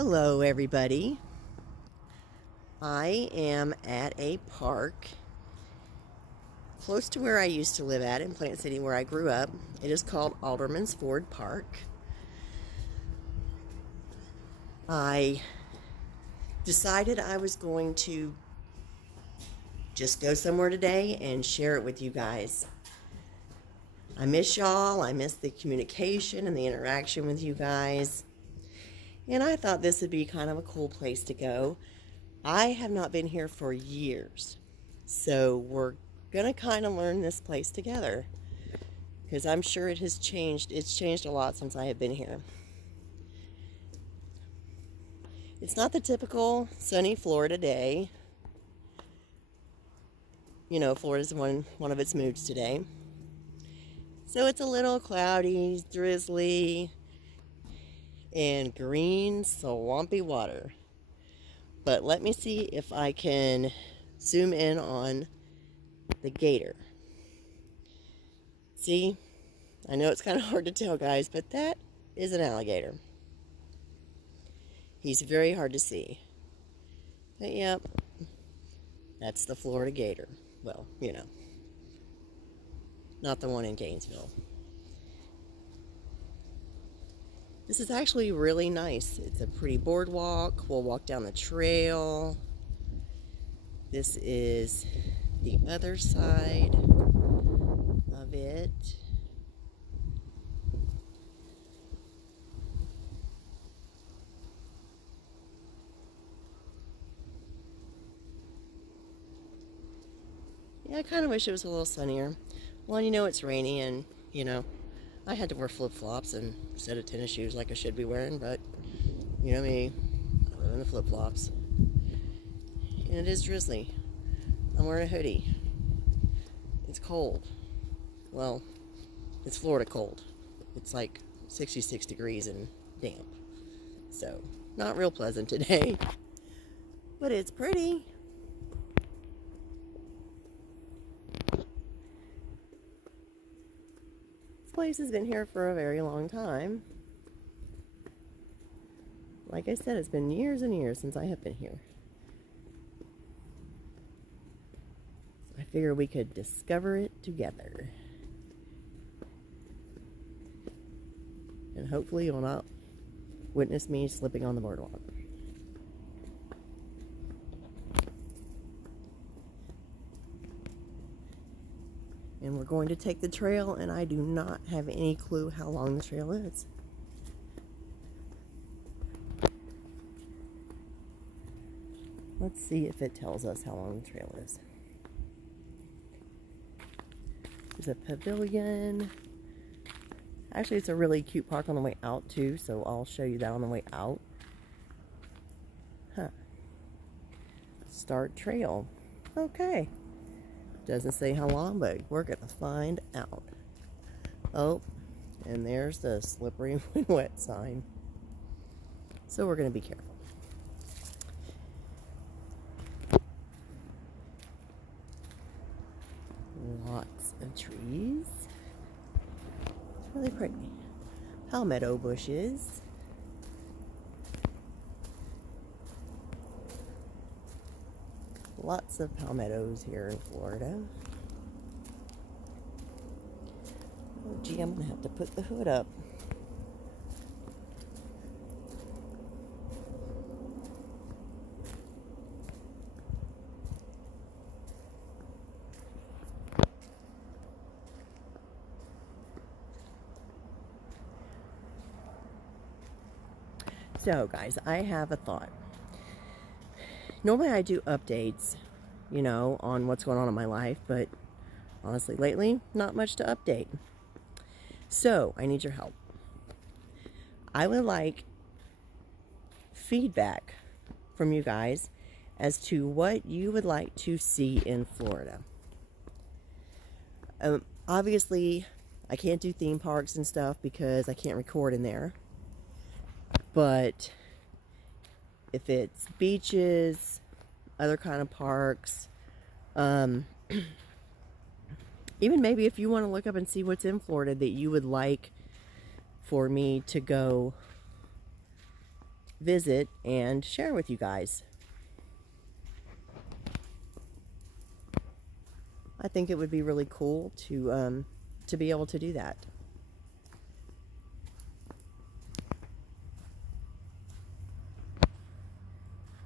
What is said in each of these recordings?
Hello, everybody. I am at a park close to where I used to live at in Plant City, where I grew up. It is called Alderman's Ford Park. I decided I was going to just go somewhere today and share it with you guys. I miss y'all. I miss the communication and the interaction with you guys. And I thought this would be kind of a cool place to go. I have not been here for years, so we're gonna kind of learn this place together, because I'm sure it has changed. It's changed a lot since I have been here. It's not the typical sunny Florida day. You know, Florida's one of its moods today. So it's a little cloudy, drizzly, and green, swampy water. But let me see if I can zoom in on the gator. See, I know it's kind of hard to tell, guys, but that is an alligator. He's very hard to see. But yep, that's the Florida gator. Well, you know, not the one in Gainesville. This is actually really nice. It's a pretty boardwalk. We'll walk down the trail. This is the other side of it. Yeah, I kind of wish it was a little sunnier. Well, you know, it's rainy, and, you know, I had to wear flip-flops instead of tennis shoes like I should be wearing, but you know me, I live in the flip-flops. And it is drizzly. I'm wearing a hoodie. It's cold. Well, it's Florida cold. It's like 66 degrees and damp. So, not real pleasant today. But it's pretty. This place has been here for a very long time. Like I said, it's been years and years since I have been here. So I figured we could discover it together. And hopefully you'll not witness me slipping on the boardwalk. And we're going to take the trail, and I do not have any clue how long the trail is. Let's see if it tells us how long the trail is. There's a pavilion. Actually, it's a really cute park on the way out, too, so I'll show you that on the way out. Huh. Start trail. Okay. Doesn't say how long, but we're going to find out. Oh, and there's the slippery when wet sign. So we're going to be careful. Lots of trees. It's really pretty. Palmetto bushes. Lots of palmettos here in Florida. Oh gee, I'm going to have to put the hood up. So guys, I have a thought. Normally I do updates, you know, on what's going on in my life, but honestly lately, not much to update. So I need your help. I would like feedback from you guys as to what you would like to see in Florida. Obviously, I can't do theme parks and stuff because I can't record in there. But if it's beaches, other kind of parks, even maybe if you want to look up and see what's in Florida that you would like for me to go visit and share with you guys. I think it would be really cool to be able to do that.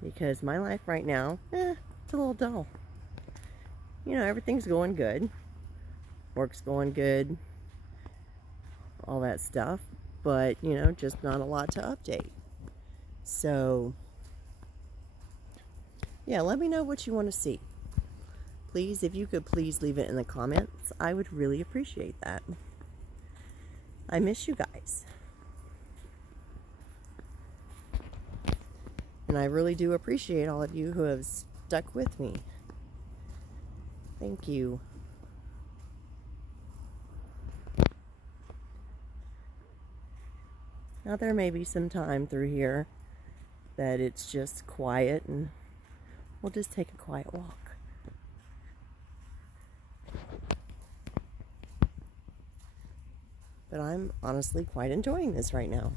Because my life right now, it's a little dull. You know, everything's going good. Work's going good. All that stuff. But, you know, just not a lot to update. So, yeah, let me know what you want to see. Please, if you could please leave it in the comments, I would really appreciate that. I miss you guys. And I really do appreciate all of you who have stuck with me. Thank you. Now there may be some time through here that it's just quiet and we'll just take a quiet walk. But I'm honestly quite enjoying this right now.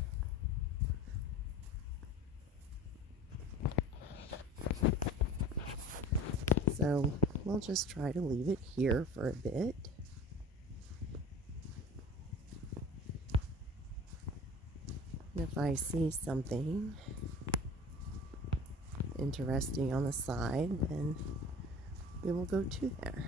So we'll just try to leave it here for a bit. And if I see something interesting on the side, then we will go to there.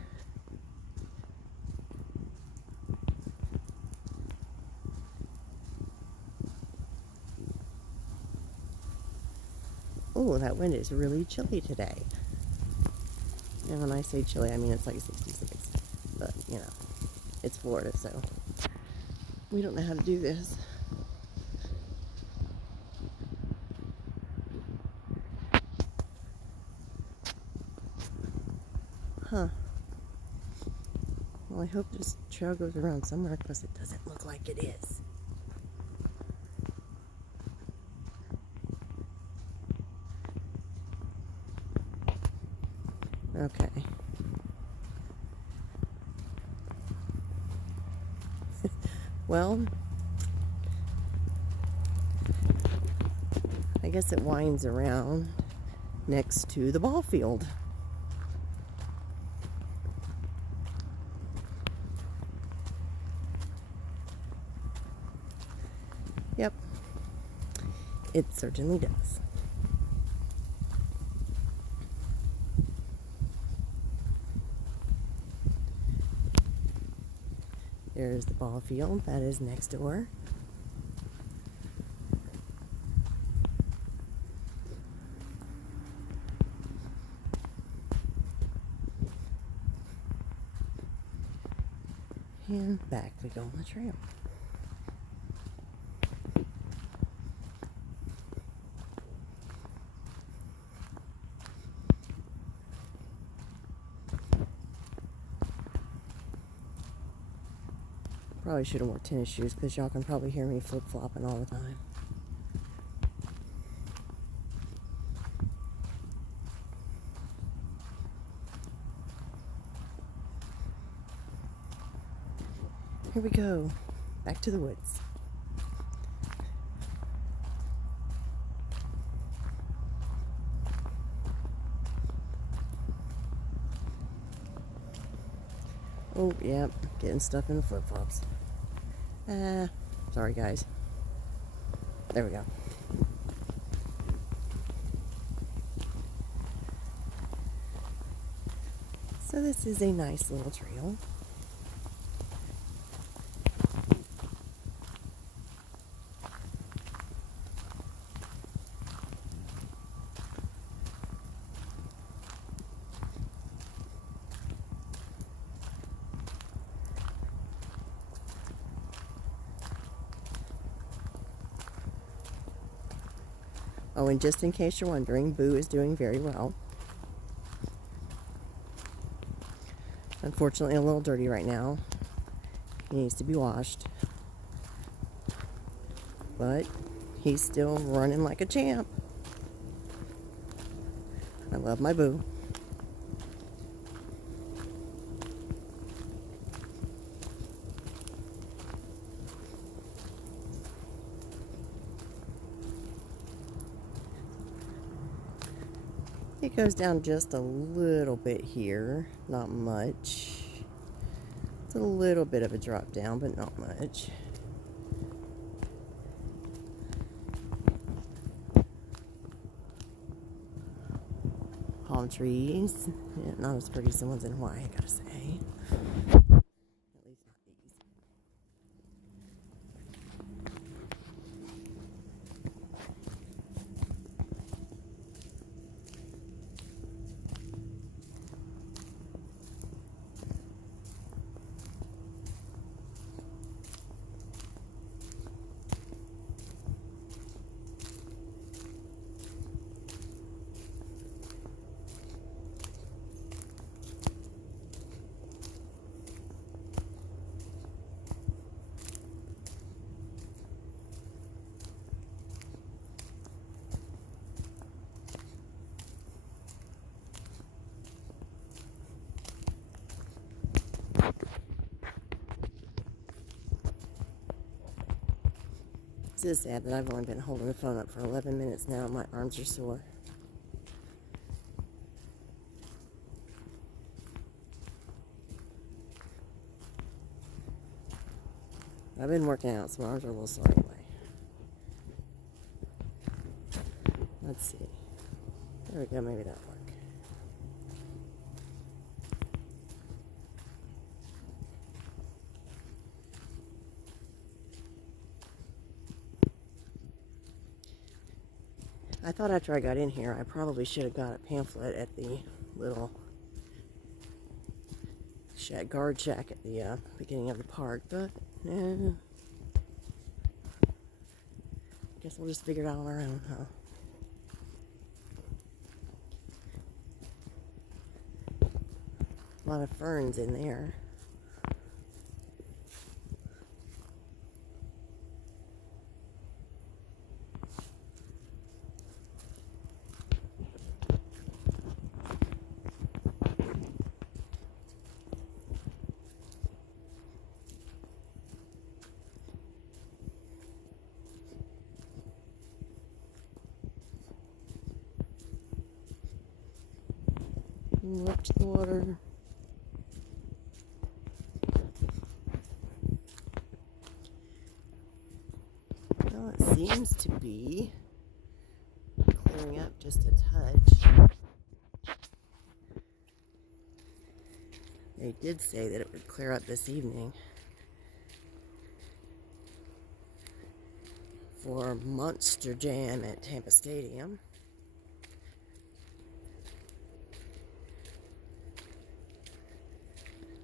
Oh, that wind is really chilly today. And when I say chilly, I mean it's like 66. But, you know, it's Florida, so we don't know how to do this. Huh. Well, I hope this trail goes around somewhere because it doesn't look like it is. Okay. Well, I guess it winds around next to the ball field. Yep, it certainly does. There's the ball field that is next door. And back we go on the trail. Probably should have worn tennis shoes because y'all can probably hear me flip-flopping all the time. Here we go, back to the woods. Oh, yeah, getting stuff in the flip-flops. Sorry guys. There we go. So this is a nice little trail. Oh, and just in case you're wondering, Boo is doing very well. Unfortunately, a little dirty right now. He needs to be washed. But he's still running like a champ. I love my Boo. It goes down just a little bit here, not much. It's a little bit of a drop down, but not much. Palm trees, yeah, not as pretty as the ones in Hawaii, I gotta say. At least not these. It's just sad that I've only been holding the phone up for 11 minutes now and my arms are sore. I've been working out, so my arms are a little sore anyway. Let's see. There we go, maybe that'll work. I thought after I got in here, I probably should have got a pamphlet at the little guard shack at the beginning of the park, but I guess we'll just figure it out on our own, huh? A lot of ferns in there. Up to the water. Well, it seems to be clearing up just a touch. They did say that it would clear up this evening for Monster Jam at Tampa Stadium.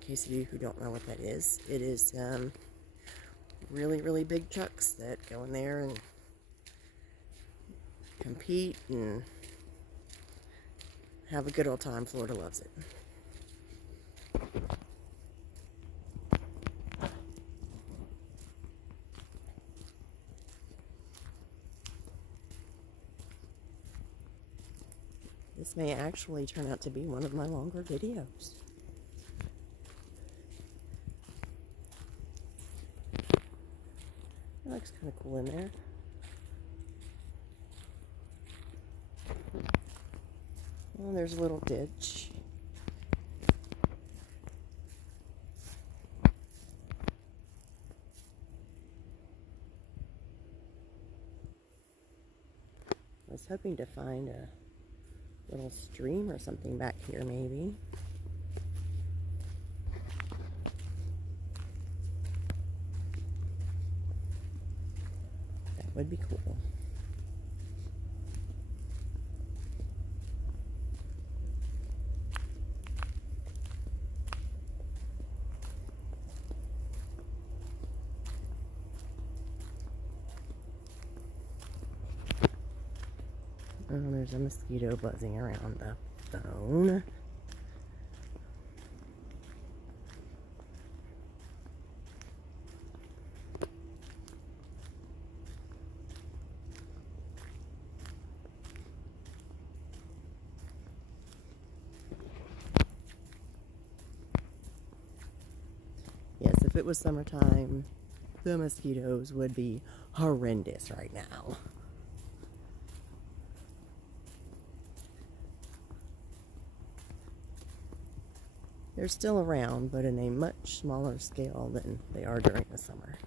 In case of you who don't know what that is, it is really, really big trucks that go in there and compete and have a good old time. Florida loves it. This may actually turn out to be one of my longer videos. That looks kind of cool in there. Oh, there's a little ditch. I was hoping to find a little stream or something back here, maybe. That would be cool. Oh, there's a mosquito buzzing around the phone. Yes, if it was summertime, the mosquitoes would be horrendous right now. They're still around, but in a much smaller scale than they are during the summer.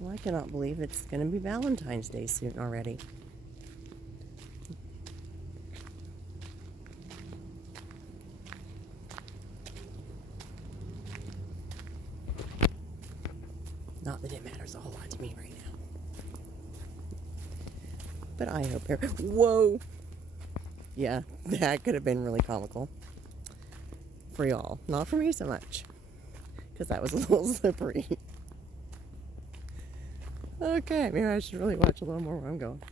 Well, I cannot believe it's going to be Valentine's Day soon already. Not that it matters a whole lot to me right now. But I hope whoa! Yeah, that could have been really comical. For y'all. Not for me so much. Because that was a little slippery. Okay, maybe I should really watch a little more where I'm going.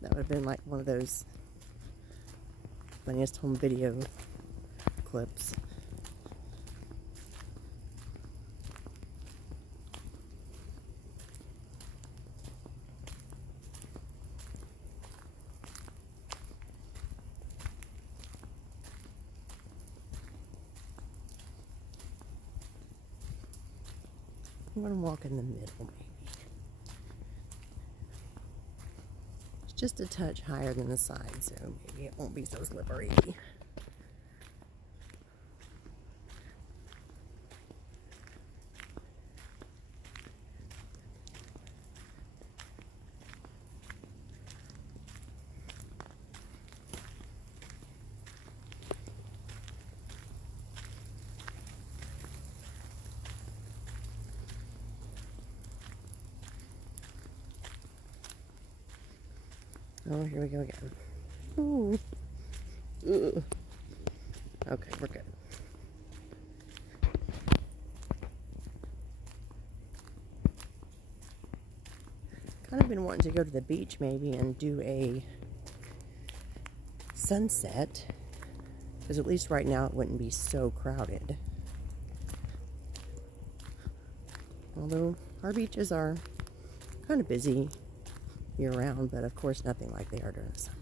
That would have been like one of those funniest home video clips. I'm going to walk in the middle, maybe. It's just a touch higher than the side, so maybe it won't be so slippery. Oh, here we go again. Ooh. Ugh. Okay, we're good. Kind of been wanting to go to the beach maybe and do a sunset, because at least right now it wouldn't be so crowded. Although our beaches are kind of busy year round, but of course nothing like they are during the summer.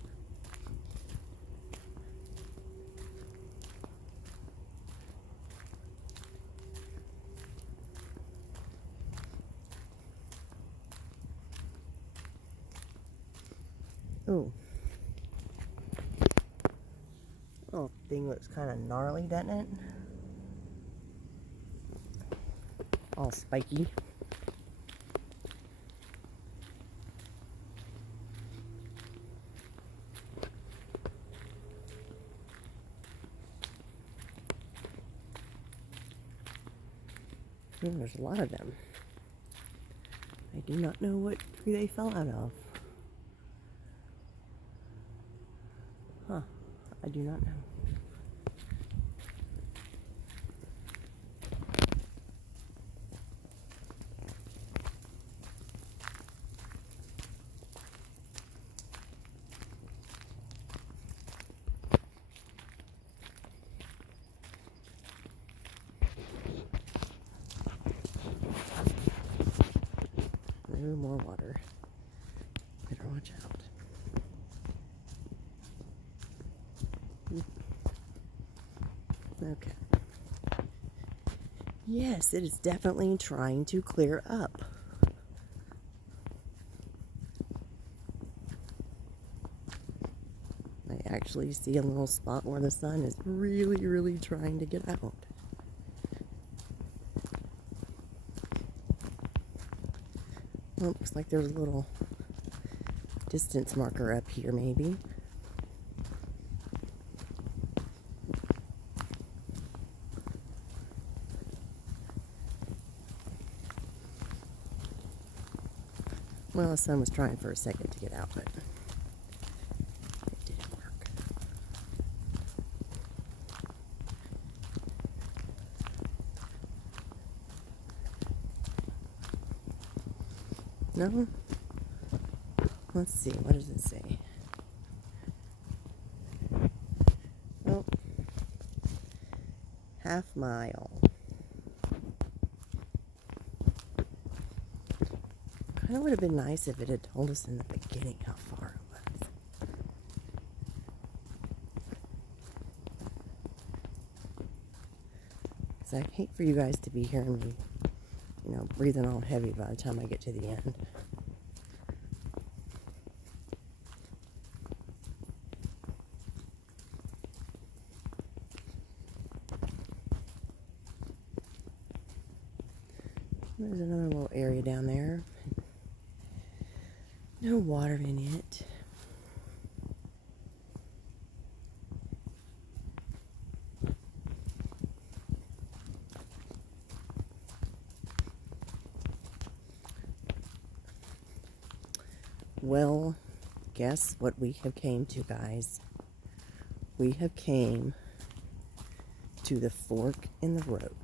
Ooh. Oh, thing looks kind of gnarly, doesn't it? All spiky. Ooh, there's a lot of them. I do not know what tree they fell out of. Huh. I do not know. No more water. Better watch out. Okay. Yes, it is definitely trying to clear up. I actually see a little spot where the sun is really, really trying to get out. Well, looks like there's a little distance marker up here, maybe. Well, the sun was trying for a second to get out, but it didn't work. No? Let's see, what does it say? Oh, half mile. Kind of would have been nice if it had told us in the beginning how far it was. So I hate for you guys to be hearing me, breathing all heavy by the time I get to the end. There's another little area down there. No water in it. Well, guess what we have came to, guys? We have came to the fork in the road.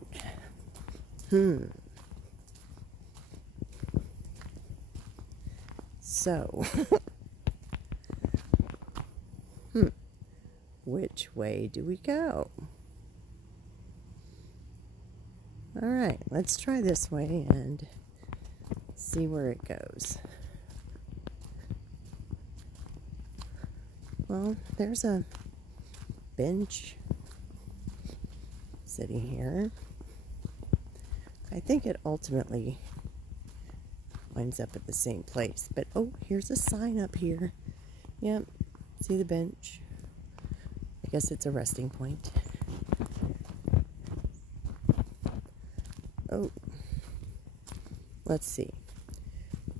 So, which way do we go? All right, let's try this way and see where it goes. Well, there's a bench sitting here. I think it ultimately winds up at the same place. But, oh, here's a sign up here. Yep, see the bench? I guess it's a resting point. Oh, let's see.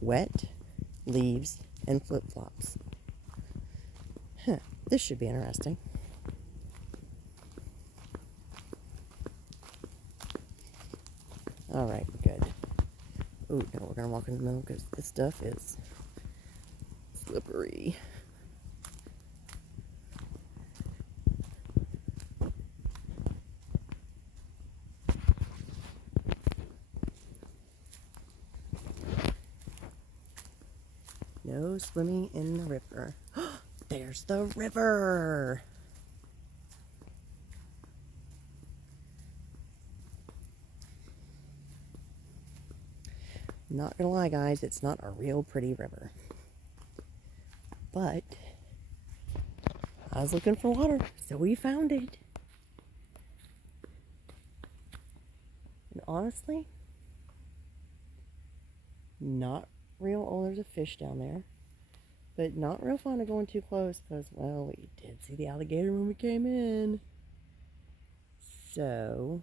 Wet, leaves, and flip-flops. This should be interesting. All right, good. Oh, no, we're going to walk in the middle because this stuff is slippery. No swimming in the river. There's the river. Not gonna lie, guys, it's not a real pretty river. But I was looking for water, so we found it. And honestly, not real. Oh, there's a fish down there. But not real fond of going too close because, well, we did see the alligator when we came in. So,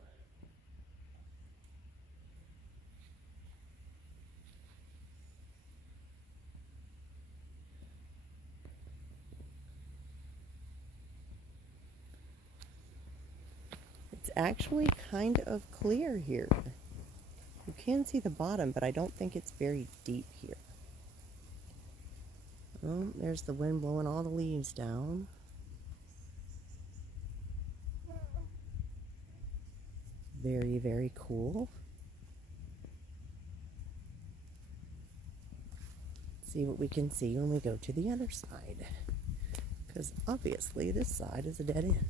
it's actually kind of clear here. You can see the bottom, but I don't think it's very deep here. Oh, there's the wind blowing all the leaves down. Very, very cool. Let's see what we can see when we go to the other side. Because obviously this side is a dead end.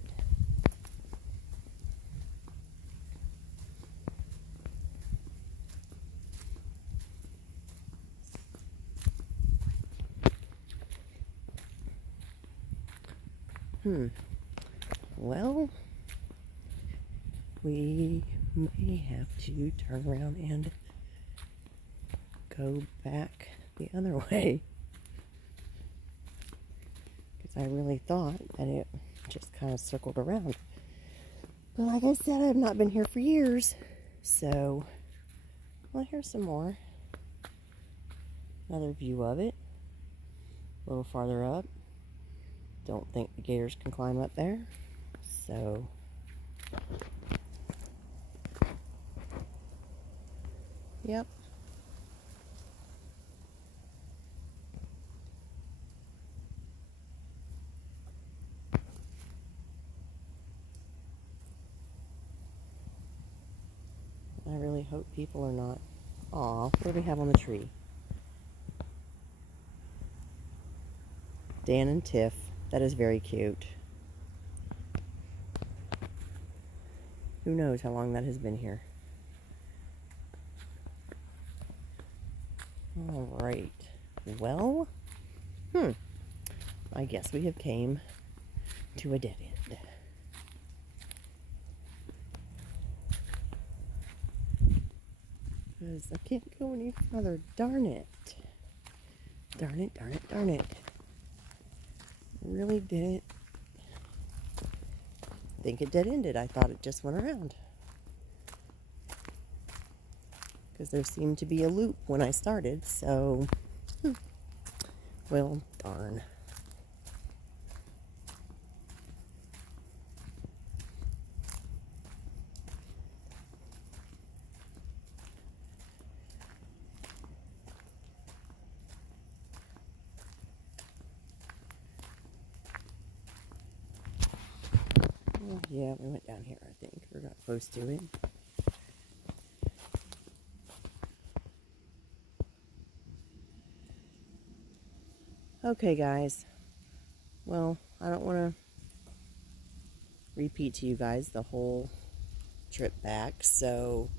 Well, we may have to turn around and go back the other way. Because I really thought that it just kind of circled around. But like I said, I have not been here for years. So, well, here's some more. Another view of it. A little farther up. Don't think the gators can climb up there. So, yep. really hope people are not. Aw, what do we have on the tree? Dan and Tiff. That is very cute. Who knows how long that has been here. All right. Well, I guess we have came to a dead end. Because I can't go any further. Darn it. Darn it, darn it, darn it. Really didn't think it dead ended. I thought it just went around. Because there seemed to be a loop when I started, so, well, darn. Well, yeah, we went down here, I think. We got close to it. Okay, guys. Well, I don't want to repeat to you guys the whole trip back, so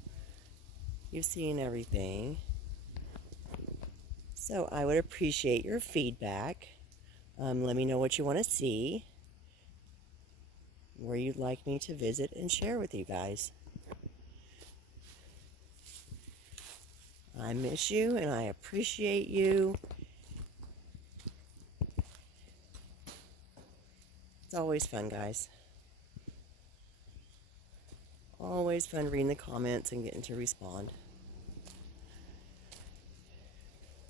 you've seen everything. So I would appreciate your feedback. Let me know what you want to see, where you'd like me to visit and share with you guys. I miss you and I appreciate you. It's always fun, guys. Always fun reading the comments and getting to respond.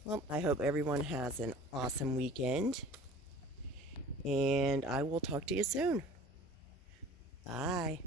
Well, I hope everyone has an awesome weekend. And I will talk to you soon. Bye.